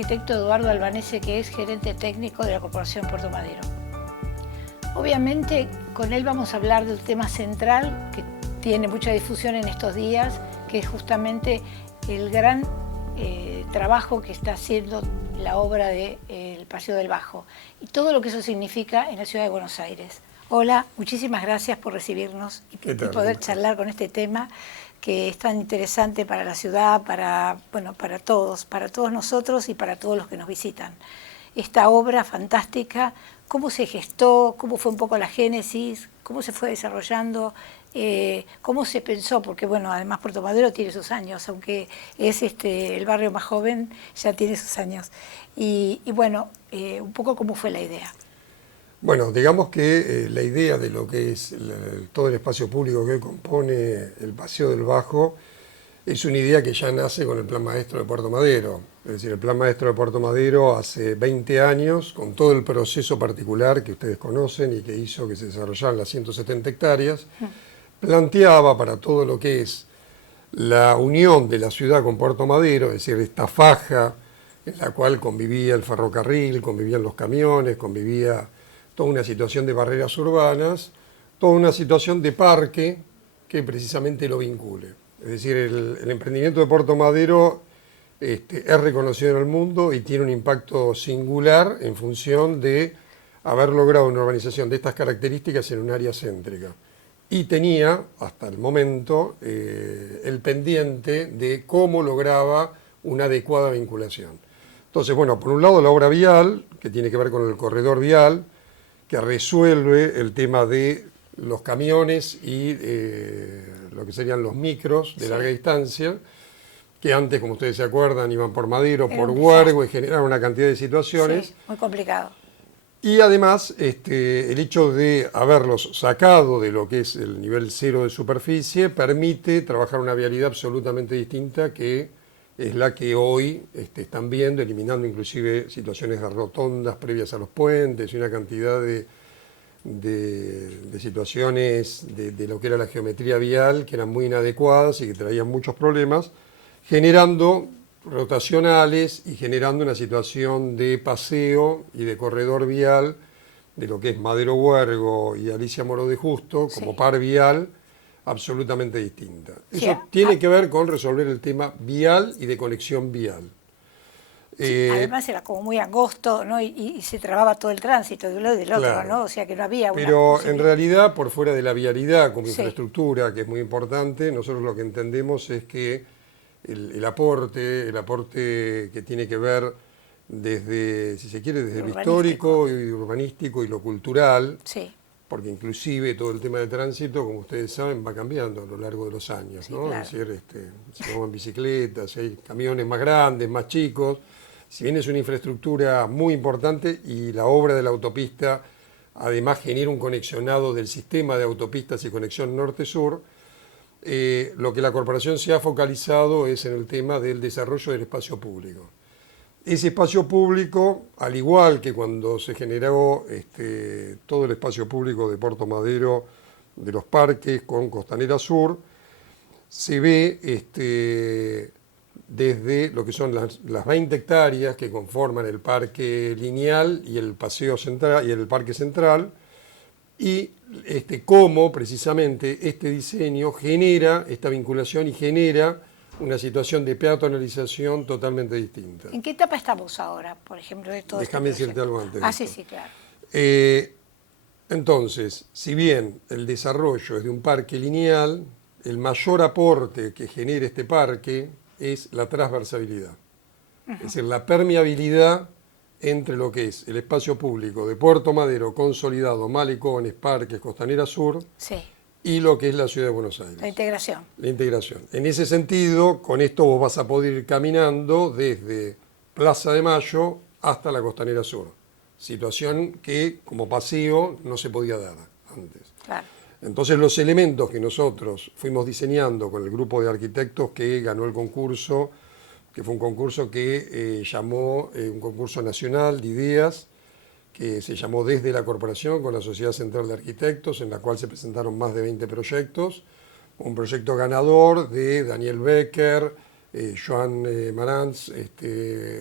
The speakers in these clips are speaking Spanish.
arquitecto Eduardo Albanese, que es gerente técnico de la Corporación Puerto Madero. Obviamente con él vamos a hablar del tema central que tiene mucha difusión en estos días, que es justamente el gran trabajo que está haciendo la obra del Paseo del Bajo y todo lo que eso significa en la ciudad de Buenos Aires. Hola, muchísimas gracias por recibirnos y poder charlar con este tema que es tan interesante para la ciudad, para todos nosotros y para todos los que nos visitan. Esta obra fantástica, ¿cómo se gestó? ¿Cómo fue un poco la génesis? ¿Cómo se fue desarrollando? ¿Cómo se pensó? Porque bueno, además Puerto Madero tiene sus años, aunque es el barrio más joven, ya tiene sus años. Y bueno, un poco cómo fue la idea. Bueno, digamos que la idea de lo que es todo el espacio público que compone el Paseo del Bajo es una idea que ya nace con el Plan Maestro de Puerto Madero. Es decir, el Plan Maestro de Puerto Madero hace 20 años, con todo el proceso particular que ustedes conocen y que hizo que se desarrollaran las 170 hectáreas, planteaba para todo lo que es la unión de la ciudad con Puerto Madero, es decir, esta faja en la cual convivía el ferrocarril, convivían los camiones, convivía toda una situación de barreras urbanas, toda una situación de parque que precisamente lo vincule. Es decir, el emprendimiento de Puerto Madero es reconocido en el mundo y tiene un impacto singular en función de haber logrado una urbanización de estas características en un área céntrica. Y tenía, hasta el momento, el pendiente de cómo lograba una adecuada vinculación. Entonces, bueno, por un lado la obra vial, que tiene que ver con el corredor vial, que resuelve el tema de los camiones y lo que serían los micros de larga distancia, que antes, como ustedes se acuerdan, iban por Madero, por Huargo y generaron una cantidad de situaciones. Sí, muy complicado. Y además, el hecho de haberlos sacado de lo que es el nivel cero de superficie permite trabajar una vialidad absolutamente distinta que es la que hoy están viendo, eliminando inclusive situaciones de rotondas previas a los puentes y una cantidad de situaciones de lo que era la geometría vial que eran muy inadecuadas y que traían muchos problemas, generando rotacionales y generando una situación de paseo y de corredor vial de lo que es Madero Huargo y Alicia Moro de Justo como par vial absolutamente distinta. Eso tiene que ver con resolver el tema vial y de conexión vial. Además era como muy angosto, ¿no? Y se trababa todo el tránsito de un lado y del otro, ¿no? O sea que no había una Pero en realidad, por fuera de la vialidad como infraestructura, que es muy importante, nosotros lo que entendemos es que el aporte que tiene que ver desde, si se quiere, desde lo histórico y urbanístico y lo cultural, porque inclusive todo el tema de tránsito, como ustedes saben, va cambiando a lo largo de los años, ¿no? Claro. Es decir, se toman bicicletas, hay camiones más grandes, más chicos. Si bien es una infraestructura muy importante y la obra de la autopista además genera un conexionado del sistema de autopistas y conexión norte-sur, lo que la corporación se ha focalizado es en el tema del desarrollo del espacio público. Ese espacio público, al igual que cuando se generó todo el espacio público de Puerto Madero, de los parques con Costanera Sur, se ve desde lo que son las 20 hectáreas que conforman el parque lineal y el paseo central y el parque central, y cómo precisamente este diseño genera esta vinculación y genera una situación de peatonalización totalmente distinta. ¿En qué etapa estamos ahora, por ejemplo, de todo Déjame decirte algo antes. Sí, claro. Entonces, si bien el desarrollo es de un parque lineal, el mayor aporte que genera este parque es la transversabilidad. Es decir, la permeabilidad entre lo que es el espacio público de Puerto Madero consolidado, malecones, parques, Costanera Sur, y lo que es la ciudad de Buenos Aires. La integración. La integración. En ese sentido, con esto vos vas a poder ir caminando desde Plaza de Mayo hasta la Costanera Sur. Situación que como paseo no se podía dar antes. Claro. Entonces los elementos que nosotros fuimos diseñando con el grupo de arquitectos que ganó el concurso, que fue un concurso que llamó un concurso nacional de ideas, que se llamó Desde la Corporación con la Sociedad Central de Arquitectos, en la cual se presentaron más de 20 proyectos. Un proyecto ganador de Daniel Becker, Joan Marantz,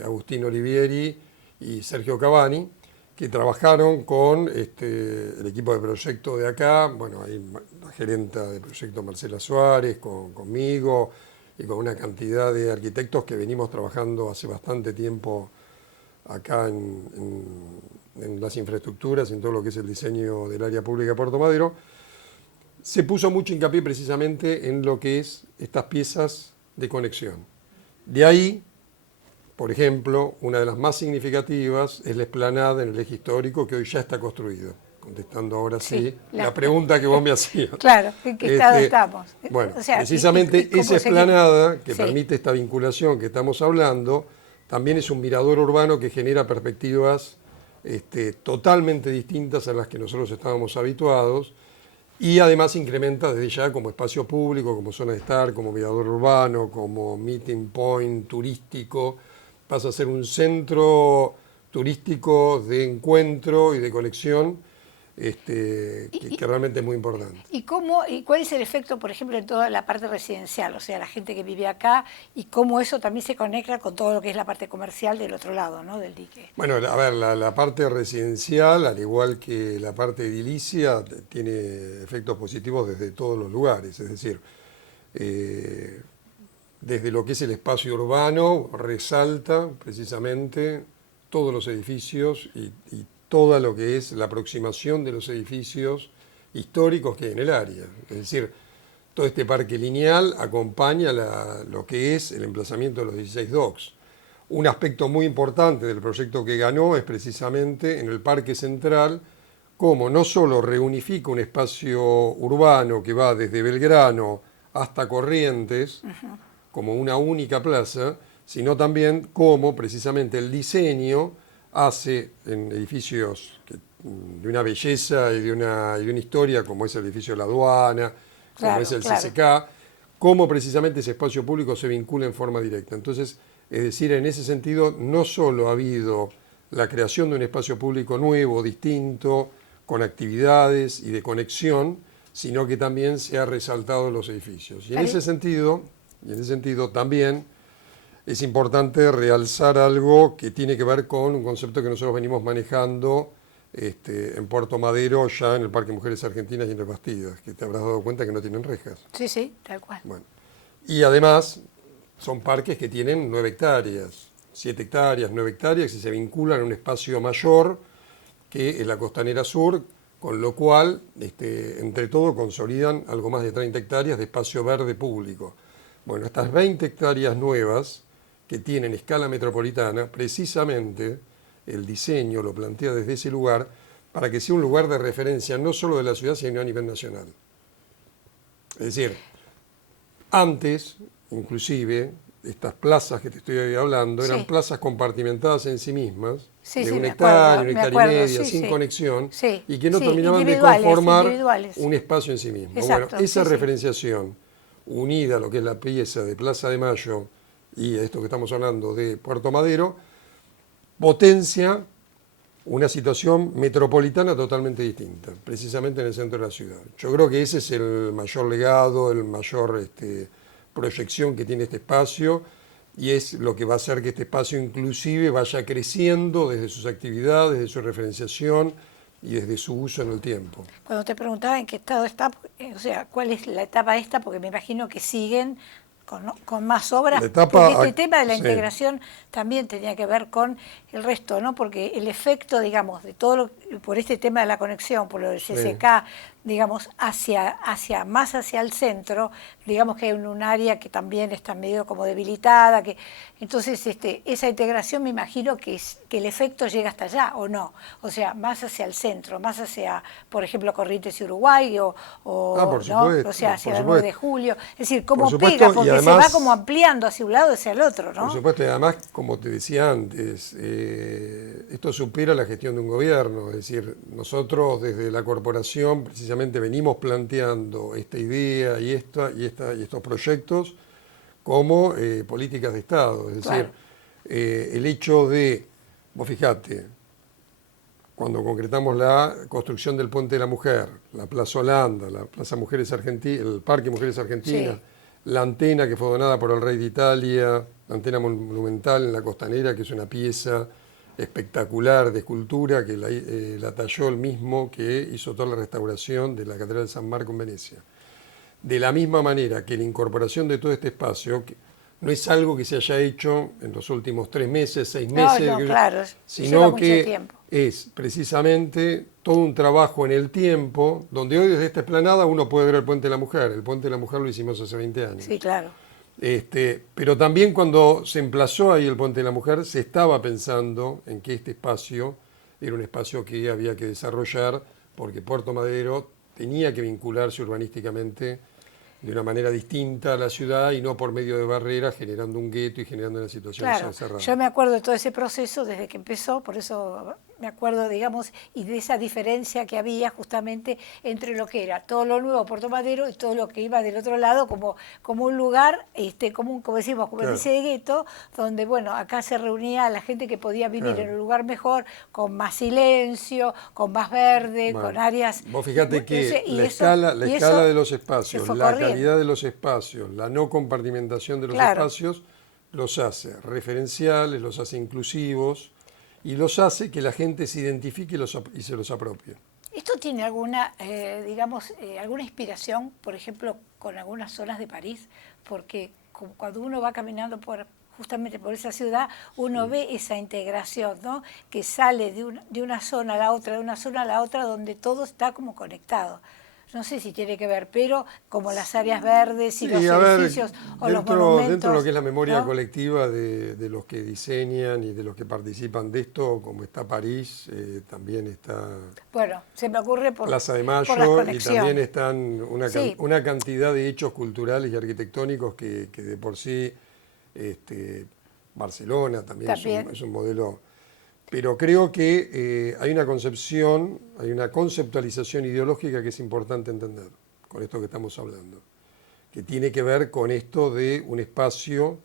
Agustín Olivieri y Sergio Cavani, que trabajaron con el equipo de proyecto de acá, bueno, ahí la gerenta de proyecto Marcela Suárez, conmigo y con una cantidad de arquitectos que venimos trabajando hace bastante tiempo acá en las infraestructuras, en todo lo que es el diseño del área pública de Puerto Madero. Se puso mucho hincapié precisamente en lo que es estas piezas de conexión. De ahí, por ejemplo, una de las más significativas es la explanada en el eje histórico que hoy ya está construida. Contestando ahora sí la pregunta que vos me hacías. Claro, ¿en qué estado estamos? Bueno, o sea, precisamente esa explanada que sí. permite esta vinculación que estamos hablando, también es un mirador urbano que genera perspectivas totalmente distintas a las que nosotros estábamos habituados. Y además incrementa desde ya como espacio público, como zona de estar, como mirador urbano, como meeting point turístico. Pasa a ser un centro turístico de encuentro y de conexión que realmente es muy importante. ¿Y cuál es el efecto, por ejemplo, en toda la parte residencial? O sea, la gente que vive acá y cómo eso también se conecta con todo lo que es la parte comercial del otro lado, ¿no? Del dique. Bueno, a ver, la parte residencial, al igual que la parte edilicia, tiene efectos positivos desde todos los lugares. Es decir, desde lo que es el espacio urbano, resalta precisamente todos los edificios y toda lo que es la aproximación de los edificios históricos que hay en el área. Es decir, todo este parque lineal acompaña lo que es el emplazamiento de los 16 docks. Un aspecto muy importante del proyecto que ganó es precisamente en el Parque Central, cómo no solo reunifica un espacio urbano que va desde Belgrano hasta Corrientes, como una única plaza, sino también cómo precisamente el diseño hace en edificios de una belleza y de una historia, como es el edificio de la aduana, como es el CCK, cómo precisamente ese espacio público se vincula en forma directa. Entonces, es decir, en ese sentido, no solo ha habido la creación de un espacio público nuevo, distinto, con actividades y de conexión, sino que también se ha resaltado los edificios. Y en ese sentido también es importante realzar algo que tiene que ver con un concepto que nosotros venimos manejando en Puerto Madero, ya en el Parque Mujeres Argentinas y en Las Bastidas, que te habrás dado cuenta que no tienen rejas. Sí, tal cual. Bueno, y además son parques que tienen 9 hectáreas, 7 hectáreas, 9 hectáreas, y se vinculan a un espacio mayor que es la Costanera Sur, con lo cual, entre todo, consolidan algo más de 30 hectáreas de espacio verde público. Bueno, estas 20 hectáreas nuevas que tienen escala metropolitana, precisamente el diseño lo plantea desde ese lugar para que sea un lugar de referencia no solo de la ciudad, sino a nivel nacional. Es decir, antes, inclusive, estas plazas que te estoy hablando eran plazas compartimentadas en sí mismas, de un hectárea, 1,5 hectáreas, sin conexión, y que no terminaban de conformar un espacio en sí mismo. Exacto, bueno, esa referenciación, unida a lo que es la pieza de Plaza de Mayo y a esto que estamos hablando de Puerto Madero, potencia una situación metropolitana totalmente distinta, precisamente en el centro de la ciudad. Yo creo que ese es el mayor legado, el mayor proyección que tiene este espacio, y es lo que va a hacer que este espacio inclusive vaya creciendo desde sus actividades, desde su referenciación y desde su uso en el tiempo. Cuando te preguntaba en qué estado está, o sea, cuál es la etapa esta, porque me imagino que siguen con más obras, porque este tema de la integración también tenía que ver con el resto, ¿no? Porque el efecto, digamos, de todo por este tema de la conexión, por lo del CCK, digamos, más hacia el centro, digamos que hay un área que también está medio como debilitada, entonces esa integración me imagino que el efecto llega hasta allá, ¿o no? O sea, más hacia el centro, más hacia, por ejemplo, Corrientes y Uruguay, ¿no? O sea, hacia el 9 de julio. Es decir, cómo pega, porque además, se va como ampliando hacia un lado y hacia el otro, ¿no? Por supuesto, y además, como te decía antes, esto supera la gestión de un gobierno, es decir, nosotros desde la corporación precisamente venimos planteando esta idea y estos proyectos como políticas de Estado, es decir, el hecho de, vos fijate, cuando concretamos la construcción del Puente de la Mujer, la Plaza Holanda, la Plaza Mujeres Argentinas, el Parque Mujeres Argentinas, la antena que fue donada por el rey de Italia, la antena monumental en la Costanera, que es una pieza espectacular de escultura que la talló el mismo que hizo toda la restauración de la Catedral de San Marco en Venecia. De la misma manera que la incorporación de todo este espacio, que no es algo que se haya hecho en los últimos 3 meses, 6 meses, No, claro, lleva sino mucho que tiempo. es precisamente todo un trabajo en el tiempo, donde hoy desde esta explanada uno puede ver el Puente de la Mujer. El Puente de la Mujer lo hicimos hace 20 años. Sí, claro. Pero también cuando se emplazó ahí el Puente de la Mujer, se estaba pensando en que este espacio era un espacio que había que desarrollar, porque Puerto Madero tenía que vincularse urbanísticamente de una manera distinta a la ciudad y no por medio de barreras, generando un gueto y generando una situación Claro, cerrada. yo me acuerdo de todo ese proceso desde que empezó, por eso me acuerdo, digamos, y de esa diferencia que había justamente entre lo que era todo lo nuevo Puerto Madero y todo lo que iba del otro lado como un lugar, como decimos, como Claro. dice de gueto, donde, bueno, acá se reunía la gente que podía vivir Claro. en un lugar mejor, con más silencio, con más verde, Bueno, con áreas... vos fijate que y la eso- escala y de eso los se espacios, fue la corriendo. calidad de los espacios, la no compartimentación de los Claro. espacios, los hace referenciales, los hace inclusivos y los hace que la gente se identifique y se los apropie. ¿Esto tiene alguna, alguna inspiración, por ejemplo, con algunas zonas de París? Porque cuando uno va caminando justamente por esa ciudad, uno ve esa integración, ¿no? Que sale de una zona a la otra, de una zona a la otra, donde todo está como conectado. No sé si tiene que ver, pero como las áreas verdes y los edificios o los monumentos. Dentro de lo que es la memoria ¿no? colectiva de los que diseñan y de los que participan de esto, como está París, también está Bueno, se me ocurre Plaza de por las Mayo y conexiones. también están Sí. una cantidad de hechos culturales y arquitectónicos que de por sí Barcelona también es un modelo. Pero creo que hay una concepción, hay una conceptualización ideológica que es importante entender con esto que estamos hablando, que tiene que ver con esto de un espacio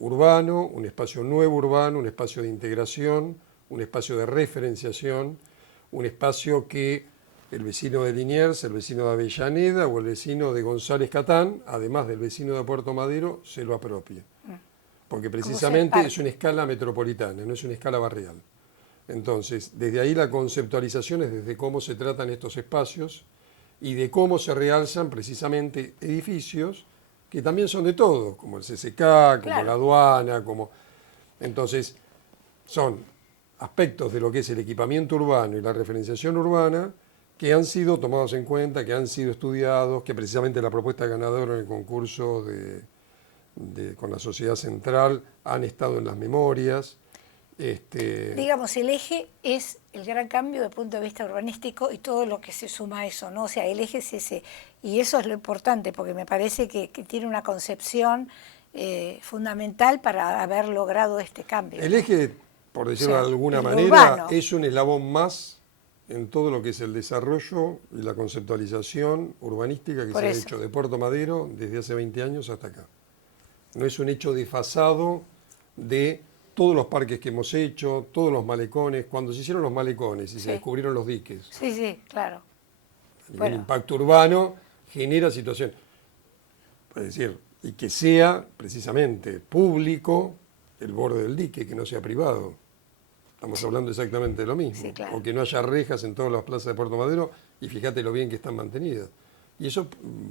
urbano, un espacio nuevo urbano, un espacio de integración, un espacio de referenciación, un espacio que el vecino de Liniers, el vecino de Avellaneda o el vecino de González Catán, además del vecino de Puerto Madero, se lo apropie. Porque precisamente es una escala metropolitana, no es una escala barrial. Entonces, desde ahí la conceptualización es desde cómo se tratan estos espacios y de cómo se realzan precisamente edificios que también son de todos, como el CCK, como la aduana, Entonces, son aspectos de lo que es el equipamiento urbano y la referenciación urbana que han sido tomados en cuenta, que han sido estudiados, que precisamente la propuesta ganadora en el concurso con la Sociedad Central han estado en las memorias. Digamos, el eje es el gran cambio desde el punto de vista urbanístico y todo lo que se suma a eso, ¿no? O sea, el eje es ese. Y eso es lo importante, porque me parece que tiene una concepción fundamental para haber logrado este cambio. El eje, por decirlo de alguna manera, urbano. es un eslabón más en todo lo que es el desarrollo y la conceptualización urbanística que se ha hecho de Puerto Madero desde hace 20 años hasta acá. No es un hecho desfasado de todos los parques que hemos hecho, todos los malecones. Cuando se hicieron los malecones y se descubrieron los diques, sí, claro. El impacto urbano genera situación. Es decir, y que sea precisamente público el borde del dique, que no sea privado. Estamos hablando exactamente de lo mismo. Sí, claro. O que no haya rejas en todas las plazas de Puerto Madero y fíjate lo bien que están mantenidas. Y eso,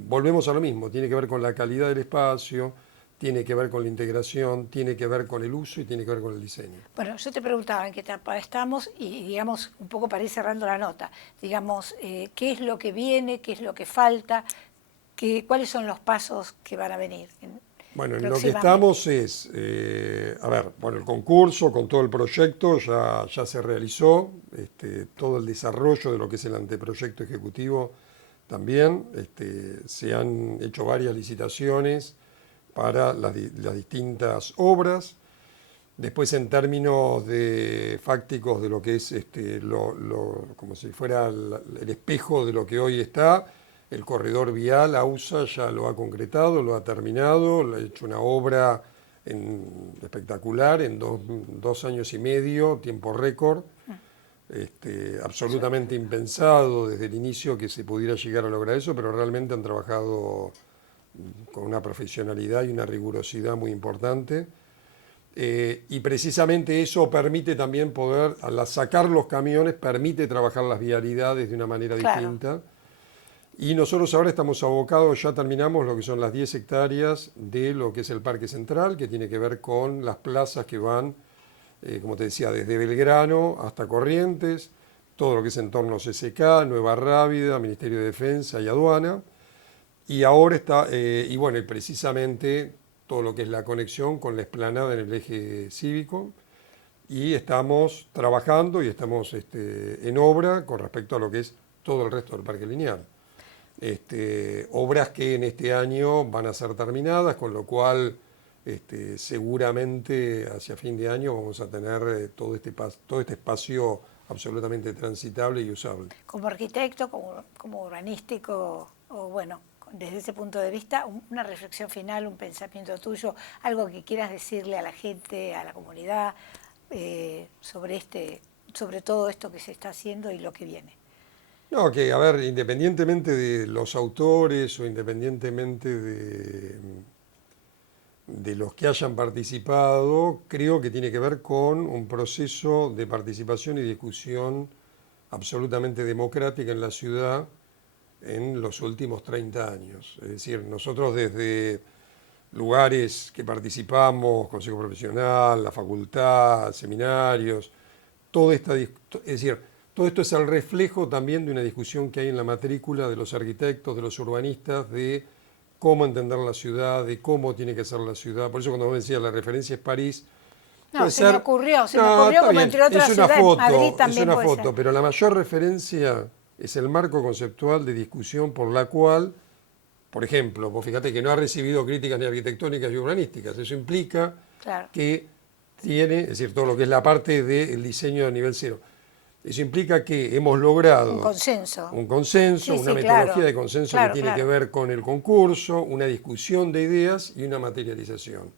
volvemos a lo mismo, tiene que ver con la calidad del espacio, tiene que ver con la integración, tiene que ver con el uso y tiene que ver con el diseño. Bueno, yo te preguntaba en qué etapa estamos y, digamos, un poco para ir cerrando la nota, digamos, ¿qué es lo que viene, qué es lo que falta, cuáles son los pasos que van a venir? Bueno, en lo que estamos es, el concurso con todo el proyecto ya se realizó, todo el desarrollo de lo que es el anteproyecto ejecutivo también, se han hecho varias licitaciones para las distintas obras. Después, en términos fácticos de lo que es como si fuera el espejo de lo que hoy está, el corredor vial AUSA ya lo ha concretado, lo ha terminado, ha hecho una obra espectacular en 2 años y medio, tiempo récord, absolutamente impensado desde el inicio que se pudiera llegar a lograr eso, pero realmente han trabajado con una profesionalidad y una rigurosidad muy importante. Y precisamente eso permite también poder, al sacar los camiones, permite trabajar las vialidades de una manera distinta. Y nosotros ahora estamos abocados, ya terminamos lo que son las 10 hectáreas de lo que es el Parque Central, que tiene que ver con las plazas que van, como te decía, desde Belgrano hasta Corrientes, todo lo que es entorno CCK, Nueva Rábida, Ministerio de Defensa y Aduana. Y ahora está, y bueno, y precisamente todo lo que es la conexión con la explanada en el eje cívico. Y estamos trabajando y estamos en obra con respecto a lo que es todo el resto del Parque Lineal. Obras que en este año van a ser terminadas, con lo cual seguramente hacia fin de año vamos a tener todo este espacio absolutamente transitable y usable. Como arquitecto, como urbanístico, o bueno, desde ese punto de vista, una reflexión final, un pensamiento tuyo, algo que quieras decirle a la gente, a la comunidad, sobre todo esto que se está haciendo y lo que viene. No, que a ver, independientemente de los autores o independientemente de los que hayan participado, creo que tiene que ver con un proceso de participación y discusión absolutamente democrática en la ciudad en los últimos 30 años. Es decir, nosotros desde lugares que participamos, Consejo Profesional, la facultad, seminarios, todo esto es el reflejo también de una discusión que hay en la matrícula de los arquitectos, de los urbanistas, de cómo entender la ciudad, de cómo tiene que ser la ciudad. Por eso cuando vos decías la referencia es París. No, se me ocurrió como entre otras ciudades, Madrid también es una puede foto, ser. pero la mayor referencia es el marco conceptual de discusión por la cual, por ejemplo, vos fíjate que no ha recibido críticas ni arquitectónicas ni urbanísticas. Eso implica que tiene, es decir, todo lo que es la parte del diseño de nivel cero. Eso implica que hemos logrado un consenso, una metodología de consenso que tiene que ver con el concurso, una discusión de ideas y una materialización.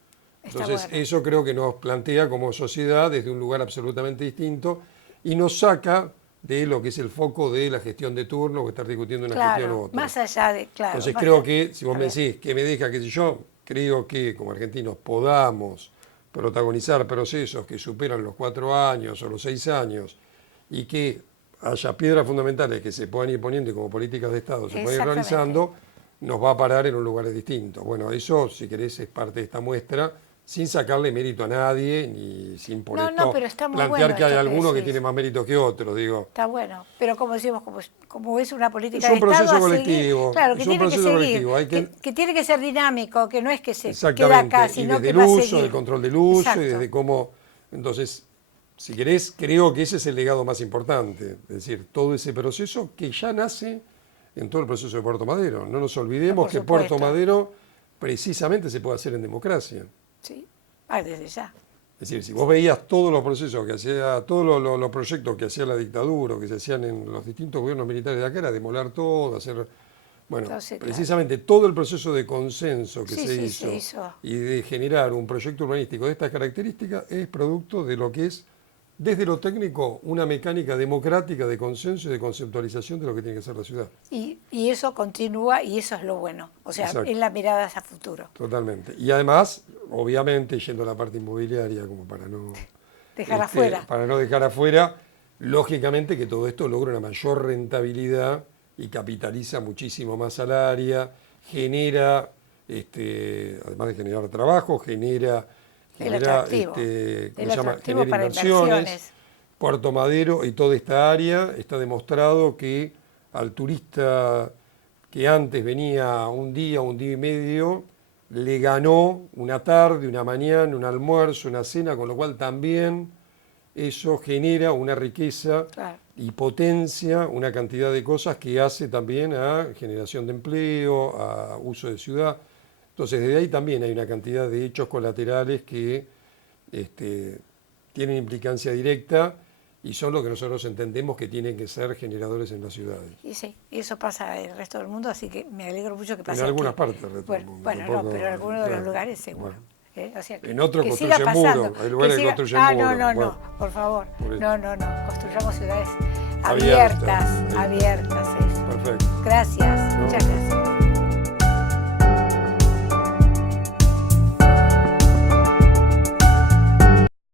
Entonces, eso creo que nos plantea como sociedad desde un lugar absolutamente distinto y nos saca de lo que es el foco de la gestión de turno o estar discutiendo una gestión u otra. Más allá de, Entonces, creo que, si vos me decís que me deja, qué sé yo, creo que como argentinos podamos protagonizar procesos que superan los 4 años o los 6 años, y que haya piedras fundamentales que se puedan ir poniendo y como políticas de Estado se pueden ir realizando, nos va a parar en un lugar distinto. Bueno, eso, si querés, es parte de esta muestra, sin sacarle mérito a nadie, ni sin por esto pero está muy plantear bueno que hay alguno que tiene más mérito que otro, digo. Está bueno, pero como decimos, como es una política de Estado, es un proceso colectivo, claro, que tiene que seguir, que tiene que ser dinámico, que no es que se queda acá, sino que va a seguir. Desde el uso, del control del uso, y desde cómo, entonces, si querés, creo que ese es el legado más importante, es decir, todo ese proceso que ya nace en todo el proceso de Puerto Madero. No nos olvidemos que Puerto Madero precisamente se puede hacer en democracia. Sí, desde ya. Es decir, si vos veías todos los procesos que hacía, todos los proyectos que hacía la dictadura, que se hacían en los distintos gobiernos militares de acá, era demoler todo, hacer... Bueno, entonces, precisamente todo el proceso de consenso que se hizo y de generar un proyecto urbanístico de estas características es producto de lo que es, desde lo técnico, una mecánica democrática de consenso y de conceptualización de lo que tiene que ser la ciudad. Y eso continúa y eso es lo bueno. O sea, es la mirada hacia futuro. Totalmente. Y además, obviamente, yendo a la parte inmobiliaria, como para no dejar afuera. Para no dejar afuera, lógicamente que todo esto logra una mayor rentabilidad y capitaliza muchísimo más al área, genera, además de generar trabajo, genera inversiones. Puerto Madero y toda esta área está demostrado que al turista que antes venía un día y medio, le ganó una tarde, una mañana, un almuerzo, una cena, con lo cual también eso genera una riqueza y potencia una cantidad de cosas que hace también a generación de empleo, a uso de ciudad. Entonces, desde ahí también hay una cantidad de hechos colaterales que tienen implicancia directa y son lo que nosotros entendemos que tienen que ser generadores en las ciudades. Y sí, y eso pasa en el resto del mundo, así que me alegro mucho que pase en algunas aquí. partes del resto del mundo. Bueno, no, pero en algunos de los lugares seguro. Bueno. O sea, en otros construyen muros, hay lugares que construyen muros. No, por favor, no, construyamos ciudades abiertas. Perfecto. Gracias, muchas gracias.